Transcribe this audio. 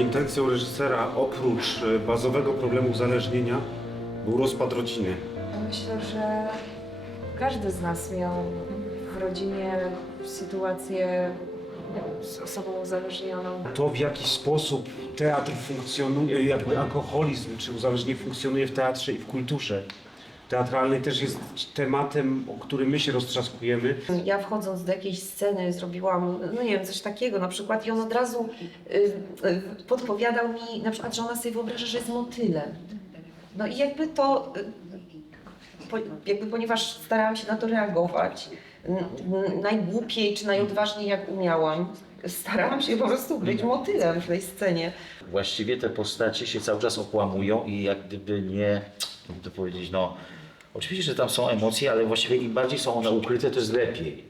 Intencją reżysera oprócz e, bazowego problemu uzależnienia był rozpad rodziny. Myślę, że każdy z nas miał w rodzinie sytuację z osobą uzależnioną. To w jaki sposób teatr funkcjonuje, jakby alkoholizm czy uzależnienie funkcjonuje w teatrze i w kulturze teatralnej też jest tematem, o którym my się roztrzaskujemy. Ja wchodząc do jakiejś sceny zrobiłam, no nie wiem, coś takiego na przykład i on od razu y, y, podpowiadał mi na przykład, że ona sobie wyobraża, że jest motylem. No i jakby to, y, po, jakby ponieważ starałam się na to reagować n- n- najgłupiej czy najodważniej jak umiałam, starałam się po prostu być motylem w tej scenie. Właściwie te postacie się cały czas okłamują i jak gdyby nie, jakby to powiedzieć, no oczywiście, że tam są emocje, ale właściwie im bardziej są one ukryte, to jest lepiej.